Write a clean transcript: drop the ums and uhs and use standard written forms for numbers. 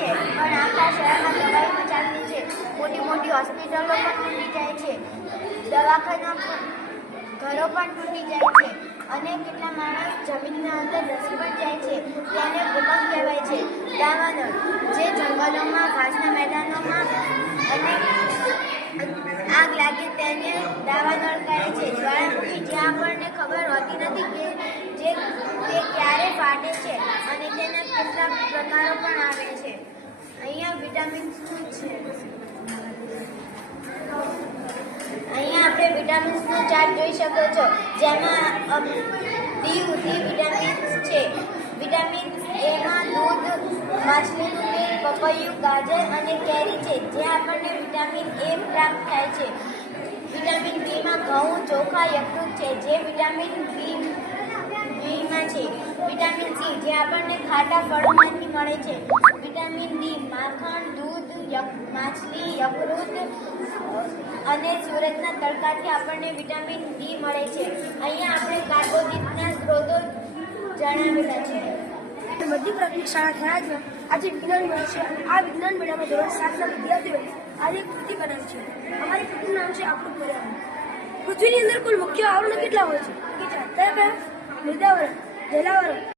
છે, પણ આખા શહેરમાં તબાહી મચાવી છે. મોટી મોટી હોસ્પિટલો પણ તૂટી જાય છે, દવાખાના ઘરો પણ તૂટી જાય છે અને કેટલા માણસ જમીનના અંદર ધસી પણ જાય છે. તેને ભૂકંપ કહેવાય છે. દાવાનળ જે જંગલોમાં, ઘાસના મેદાનોમાં અને આગ લાગે તેને દાવાનળ કહે છે. જ્વાળામુખી જ્યાં આપણને ખબર હોતી નથી કે તે ક્યારે ફાટે છે અને તેના કેટલા પ્રકારો પણ આવે છે. અહીંયા વિટામિન્સ છે. અહીંયા આપણે વિટામિન્સનો ચાર્ટ જોઈ શકો છો, જેમાં ડી વિટામિન્સ છે. વિટામિન એમાં દૂધ, માછલીનું તેલ, પપૈયું, ગાજર અને કેરી છે, જે આપણને વિટામિન એ પ્રાપ્ત થાય છે. વિટામિન બીમાં ઘઉં, ચોખા, યકૃત છે, જે વિટામિન બીમાં છે. વિટામિન સી જે આપણને ખાટા ફળોમાંથી મળે છે. વિટામિન ડી માખણ, દૂધ, માછલી, યકૃત અને સૂરજના તડકાથી આપણને વિટામિન ડી મળે છે. અહીંયા આપણે કાર્બોદિતના સ્ત્રોતો જણાવેલા છે. મધ્ય પ્રાથમિક શાળા થરાદમાં આજે વિજ્ઞાન મેળો છે. આ વિજ્ઞાન મેળામાં ધોરણ 7ના વિદ્યાર્થીઓએ આજે એક કૃતિ બનાવી છે. અમારી કૃતિનું નામ છે આપણું પર્યાવરણ. પૃથ્વીની અંદર કુલ મુખ્ય આવરણ કેટલા હોય છે? કેટલા? મૃદાવરણ, જલાવરણ,